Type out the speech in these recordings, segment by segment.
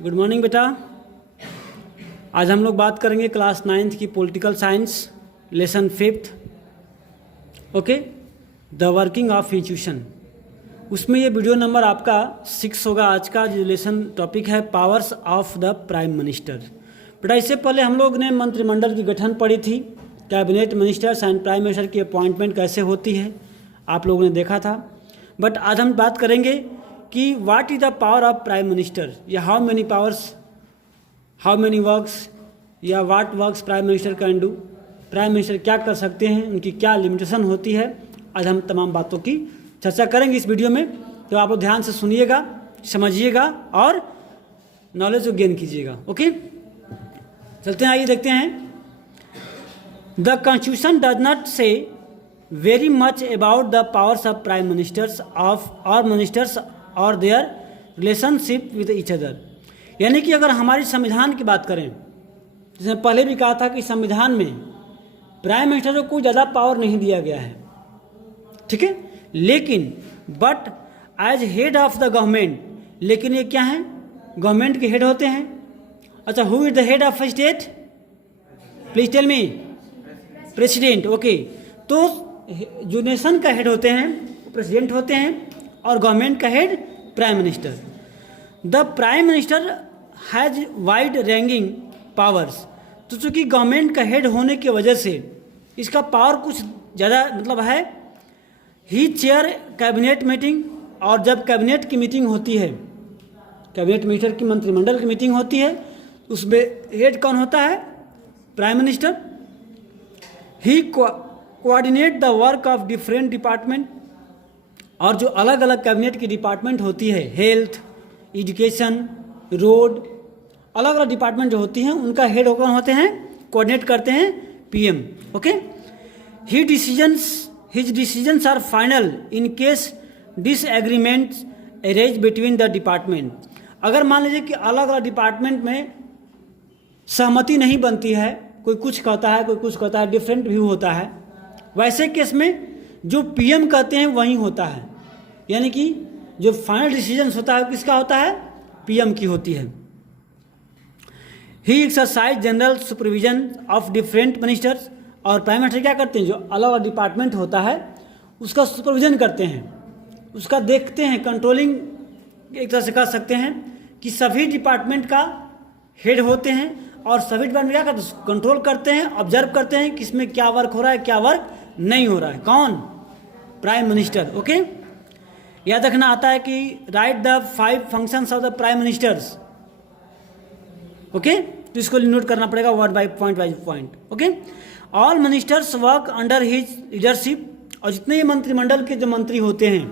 Good morning बेटा। आज हम लोग बात करेंगे क्लास 9th की political science lesson 5th। Okay, the working of institution. उसमें ये वीडियो नंबर आपका 6 होगा। आज का जो लेसन टॉपिक है powers of the prime minister. बेटा इससे पहले हम लोग ने मंत्रिमंडल की गठन पढ़ी थी, cabinet ministers and prime minister की अपॉइंटमेंट कैसे होती है आप लोगों ने देखा था। बट आज हम बात करेंगे कि what is the power of prime minister, या how many powers, how many works, या what works prime minister can do. Prime minister क्या कर सकते हैं, उनकी क्या लिमिटेशन होती है। आज हम तमाम बातों की चर्चा करेंगे इस वीडियो में, तो आप लोग ध्यान से सुनिएगा, समझिएगा और नॉलेज को गेन कीजिएगा। ओके, चलते हैं, आइए देखते हैं। द कॉन्स्टिट्यूशन डज नॉट से very much about the powers of prime ministers of और मिनिस्टर्स और their relationship with each other. यानी कि अगर हमारी संविधान की बात करें, जैसे पहले भी कहा था कि संविधान में प्राइम मिनिस्टर को कोई ज़्यादा पावर नहीं दिया गया है, ठीक है। लेकिन but as head of the government, लेकिन ये क्या है, गवर्नमेंट के हेड होते हैं। अच्छा, who is the head of state, please tell me. President. Okay, तो जो नेशन का हेड होते हैं वो प्रेसिडेंट होते हैं और गवर्नमेंट का head prime minister. The prime minister has wide ranking powers. तो चूँकि गवर्नमेंट का हेड होने की वजह से इसका पावर कुछ ज़्यादा मतलब है। ही चेयर कैबिनेट मीटिंग, और जब कैबिनेट की मीटिंग होती है, कैबिनेट मिनिस्टर की मंत्रिमंडल की मीटिंग होती है, उसमें हेड कौन होता है, prime minister. He coordinate the work of different department, और जो अलग अलग कैबिनेट की डिपार्टमेंट होती है, हेल्थ, एजुकेशन, रोड, अलग अलग डिपार्टमेंट जो होती हैं उनका हेड कौन होते हैं, कोऑर्डिनेट करते हैं PM. Okay, his decisions are final in case disagreement arises between the department. अगर मान लीजिए कि अलग अलग डिपार्टमेंट में सहमति नहीं बनती है, कोई कुछ कहता है कोई कुछ कहता है, डिफरेंट व्यू होता है, वैसे केस में जो पीएम कहते हैं वही होता है। यानी कि जो फाइनल डिसीजन होता है किसका होता है, पीएम की होती है। He exercise general supervision of different ministers, और प्राइम मिनिस्टर क्या करते हैं, जो अलग अलग डिपार्टमेंट होता है उसका सुपरविजन करते हैं, उसका देखते हैं, कंट्रोलिंग एक तरह से कह सकते हैं कि सभी डिपार्टमेंट का हेड होते हैं और सभी डिपार्टमेंट क्या करते हैं, कंट्रोल करते हैं, ऑब्जर्व करते हैं कि इसमें क्या वर्क हो रहा है क्या वर्क नहीं हो रहा है। कौन, प्राइम मिनिस्टर। ओके, याद रखना आता है कि right the 5 functions of the prime ministers. Okay, तो इसको नोट करना पड़ेगा word by point. Okay, all ministers work under his leadership, और जितने ये मंत्रिमंडल के जो मंत्री होते हैं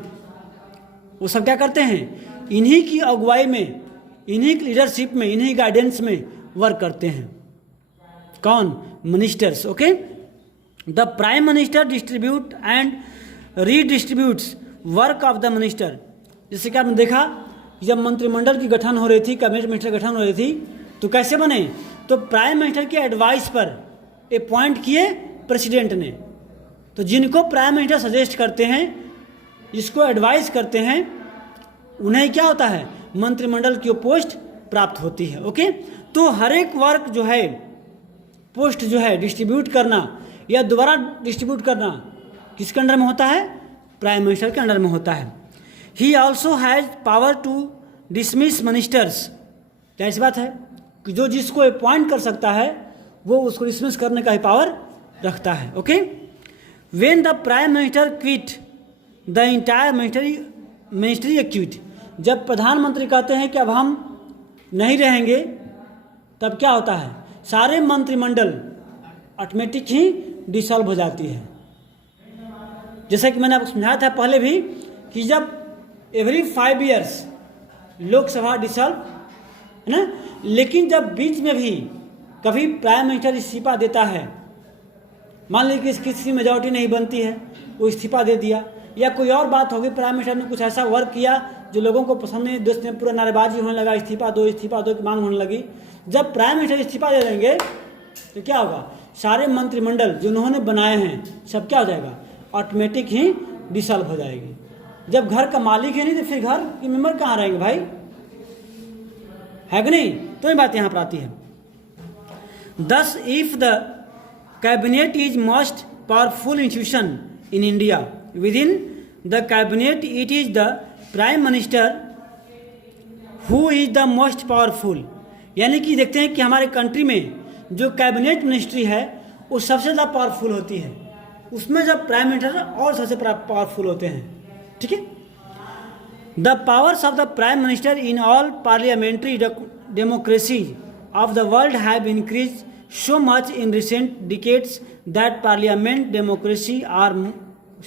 वो सब क्या करते हैं, इन्हीं की अगुवाई में, इन्हीं की लीडरशिप में, इन्हीं गाइडेंस में वर्क करते हैं। कौन, ministers. Okay, the prime minister distribute and redistributes work of the minister. जैसे कि आपने देखा जब मंत्रिमंडल की गठन हो रही थी, कैबिनेट मिनिस्टर गठन हो रही थी, तो कैसे बने, तो प्राइम मिनिस्टर के एडवाइस पर अपॉइंट किए प्रेसिडेंट ने। तो जिनको प्राइम मिनिस्टर सजेस्ट करते हैं, जिसको एडवाइस करते हैं, उन्हें क्या होता है, मंत्रिमंडल की पोस्ट प्राप्त होती है। ओके, तो हर एक वर्क जो है, पोस्ट जो है डिस्ट्रीब्यूट करना या दोबारा डिस्ट्रीब्यूट करना किसके अंडर में होता है, प्राइम मिनिस्टर के अंडर में होता है। He also has power to dismiss ministers. ऐसी बात है कि जो जिसको अपॉइंट कर सकता है वो उसको डिसमिस करने का ही पावर रखता है। Okay, when the prime minister quit the entire ministry quit, जब प्रधानमंत्री कहते हैं कि अब हम नहीं रहेंगे, तब क्या होता है, सारे मंत्रिमंडल ऑटोमेटिक ही डिसॉल्व हो जाती है। जैसा कि मैंने आपको समझाया था पहले भी कि जब एवरी 5 ईयर्स लोकसभा डिसॉल्व है ना, लेकिन जब बीच में भी कभी प्राइम मिनिस्टर इस्तीफा देता है, मान लीजिए कि किसी मेजॉरिटी नहीं बनती है, वो इस्तीफा दे दिया, या कोई और बात होगी, प्राइम मिनिस्टर ने कुछ ऐसा वर्क किया जो लोगों को पसंद नहीं, देश में पूरा नारेबाजी होने लगा, इस्तीफा दो की मांग होने लगी। जब प्राइम मिनिस्टर इस्तीफा दे देंगे तो क्या होगा, सारे मंत्रिमंडल जो उन्होंने बनाए हैं सब क्या हो जाएगा, ऑटोमेटिक ही डिसॉल्व हो जाएगी। जब घर का मालिक है नहीं तो फिर घर के मेंबर कहाँ रहेंगे भाई, है कि नहीं? तो ये बात यहाँ पर आती है। Thus, if the cabinet is most powerful institution in India, within the cabinet it is the prime minister who is the most powerful। यानी कि देखते हैं कि हमारे कंट्री में जो कैबिनेट मिनिस्ट्री है वो सबसे ज़्यादा पावरफुल होती है, उसमें जब प्राइम मिनिस्टर और सबसे पावरफुल होते हैं। ठीक है। The powers of the prime minister in all parliamentary democracy of the world have increased so much in recent decades that parliament democracy are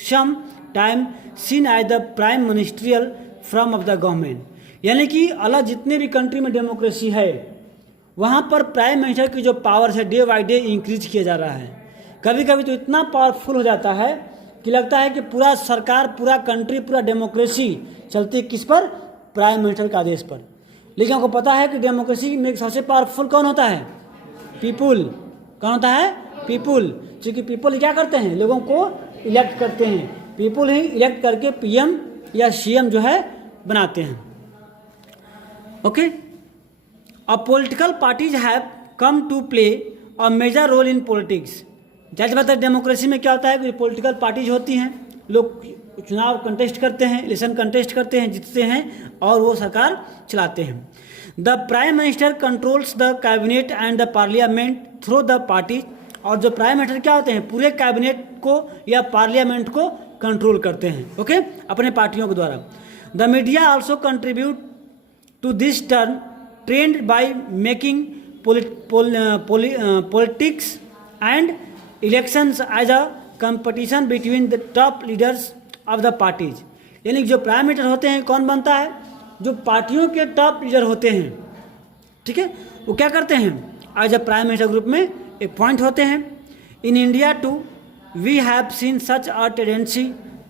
sometime seen as the prime ministerial form of the government। यानी कि अलग जितने भी country में democracy है वहाँ पर prime minister की जो पावर है डे बाई डे इंक्रीज किया जा रहा है। कभी कभी तो इतना पावरफुल हो जाता है कि लगता है कि पूरा सरकार, पूरा कंट्री, पूरा डेमोक्रेसी चलती है किस पर? प्राइम मिनिस्टर के आदेश पर। लेकिन आपको पता है कि डेमोक्रेसी में सबसे पावरफुल कौन होता है? पीपुल। कौन होता है? पीपुल। क्योंकि पीपुल क्या करते हैं? लोगों को इलेक्ट करते हैं। पीपुल ही इलेक्ट करके पीएम या सीएम जो है बनाते हैं। Okay. A political parties have come to play a major role in politics. जैसे बात है डेमोक्रेसी में क्या होता है कि पॉलिटिकल पार्टीज होती हैं, लोग चुनाव कंटेस्ट करते हैं, इलेक्शन कंटेस्ट करते हैं, जीतते हैं और वो सरकार चलाते हैं। The prime minister controls the cabinet and the parliament through the party. और जो प्राइम मिनिस्टर क्या होते हैं? पूरे कैबिनेट को या पार्लियामेंट को कंट्रोल करते हैं। ओके, अपने पार्टियों के द्वारा। The media also contribute to this turn trend by making politics and elections as a competition between the top leaders of the parties. यानी जो प्राइम मिनिस्टर होते हैं कौन बनता है? जो पार्टियों के टॉप लीडर होते हैं। ठीक है, वो क्या करते हैं? As a prime minister group में अपॉइंट होते हैं। In India too we have seen such a tendency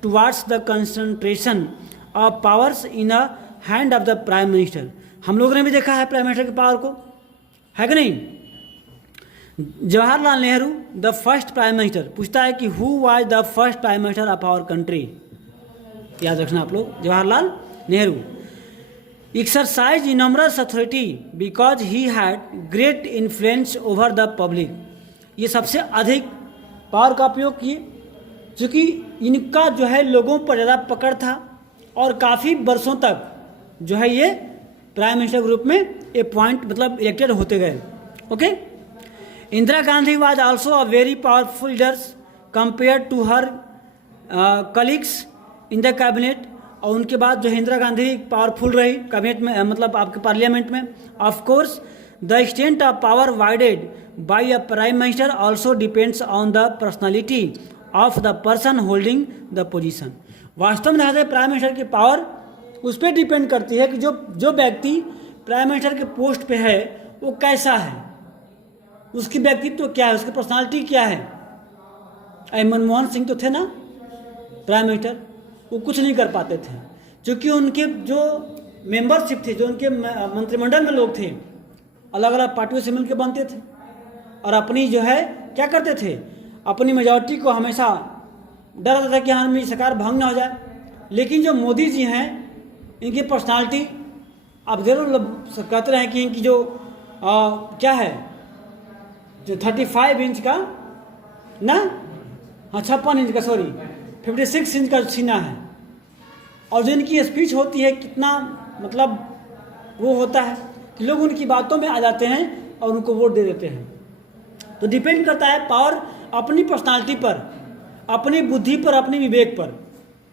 towards the concentration of powers in a hand of the prime minister. हम लोगों ने भी देखा है प्राइम मिनिस्टर की पावर को, है कि नहीं? Jawaharlal Nehru the first prime minister, पूछता है कि who was the first prime minister of our country? याद रखना आप लोग, Jawaharlal Nehru. Exercise enormous authority because he had great influence over the public. ये सबसे अधिक पावर का उपयोग किए क्योंकि इनका जो है लोगों पर ज़्यादा पकड़ था और काफ़ी वर्षों तक जो है ये प्राइम मिनिस्टर ग्रुप में अपॉइंट मतलब इलेक्टेड होते गए। Okay. Indira Gandhi was also a very powerful leaders compare to her colleagues in the cabinet. और उनके बाद जो इंदिरा गांधी पावरफुल रही कैबिनेट में, मतलब आपके पार्लियामेंट में। Of course the extent of power wielded by a prime minister also depends on the personality of the person holding the position. वास्तव में देखा प्राइम मिनिस्टर की पावर उस पर डिपेंड करती है कि जो व्यक्ति प्राइम मिनिस्टर के पोस्ट पे है वो कैसा है, उसकी व्यक्तित्व क्या है, उसकी पर्सनालिटी क्या है। मनमोहन सिंह तो थे ना प्राइम मिनिस्टर, वो कुछ नहीं कर पाते थे क्योंकि उनके जो मेंबरशिप थे, जो उनके मंत्रिमंडल में लोग थे, अलग अलग पार्टियों से मिलकर बनते थे और अपनी जो है क्या करते थे, अपनी मेजॉरिटी को हमेशा डर रहता था कि हाँ मेरी सरकार भंग ना हो जाए। लेकिन जो मोदी जी हैं इनकी पर्सनालिटी आप जरूर कहते रहे कि इनकी जो क्या है, जो 35 इंच का ना, हाँ 56 इंच का, सॉरी 56 इंच का सीना है। और जो इनकी स्पीच होती है कितना मतलब वो होता है कि लोग उनकी बातों में आ जाते हैं और उनको वोट दे देते हैं। तो डिपेंड करता है पावर अपनी पर्सनालिटी पर, अपनी बुद्धि पर, अपने विवेक पर,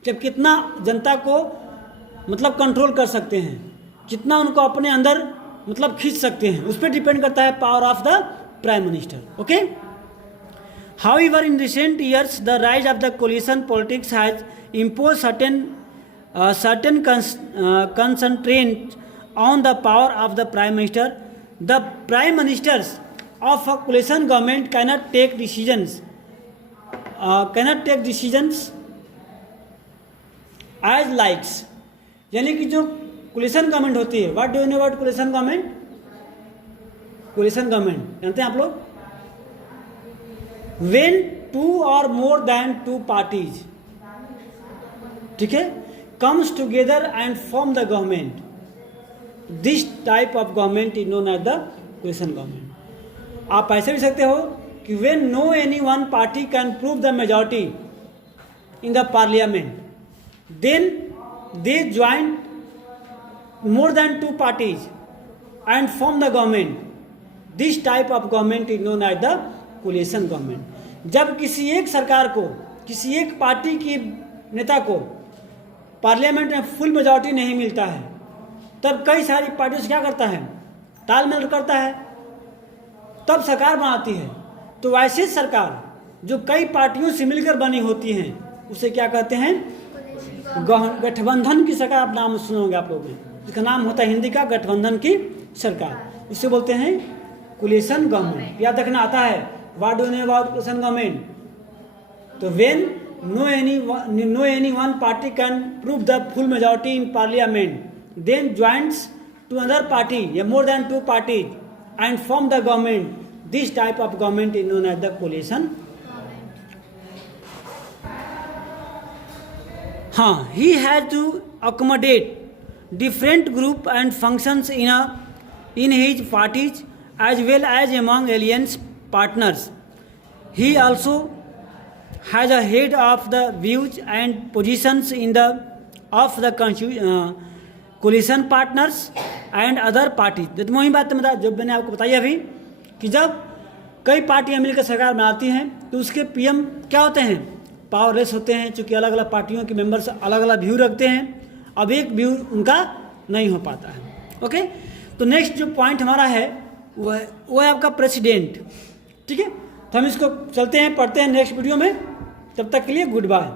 जब कितना जनता को मतलब कंट्रोल कर सकते हैं, कितना उनको अपने अंदर मतलब खींच सकते हैं, उस पर डिपेंड करता है power of the prime minister. Okay. However, in recent years, the rise of the coalition politics has imposed certain constraints on the power of the prime minister. The prime ministers of a coalition government cannot take decisions as likes. यानी कि जो coalition government होती है, what do you know about coalition government? Coalition government जानते हैं आप लोग? When 2 or more than 2 parties, ठीक है, comes together and form the government, this type of government is known as the coalition government. आप ऐसे भी सकते हो कि when no any one party can prove the majority in the parliament then they join more than two parties and form the government. This type of government is known as the coalition government. जब किसी एक सरकार को, किसी एक party की नेता को पार्लियामेंट में फुल मेजॉरिटी नहीं मिलता है, तब कई सारी पार्टियों से क्या करता है, तालमेल करता है, तब सरकार बनाती है। तो वैसे सरकार जो कई पार्टियों से मिलकर बनी होती हैं उसे क्या कहते हैं, गठबंधन की सरकार। आप नाम सुनोगे आप लोगों ने, इसका नाम होता है हिंदी का गठबंधन की सरकार। इसे बोलते हैं कोलिशन गवर्नमेंट। याद रखना आता है what do you know about coalition government. तो when no any one party can prove the full majority in parliament then joints to other party या more than two parties and form the government. This type of government is known as the coalition. हाँ, he has to accommodate different group and functions in his parties as well as among alliance partners. He also has a head of the views and positions in the of the coalition partners and other parties. तो वही बात बता जो मैंने आपको बताई अभी कि जब कई पार्टियां मिलकर सरकार बनाती हैं तो उसके पीएम क्या होते हैं, पावरलेस होते हैं, चूँकि अलग अलग पार्टियों के मेंबर्स अलग अलग व्यू रखते हैं। अब एक व्यू उनका नहीं हो पाता है। ओके, तो नेक्स्ट जो पॉइंट हमारा है वो है आपका प्रेसिडेंट। ठीक है, तो हम इसको चलते हैं, पढ़ते हैं नेक्स्ट वीडियो में। तब तक के लिए गुड बाय।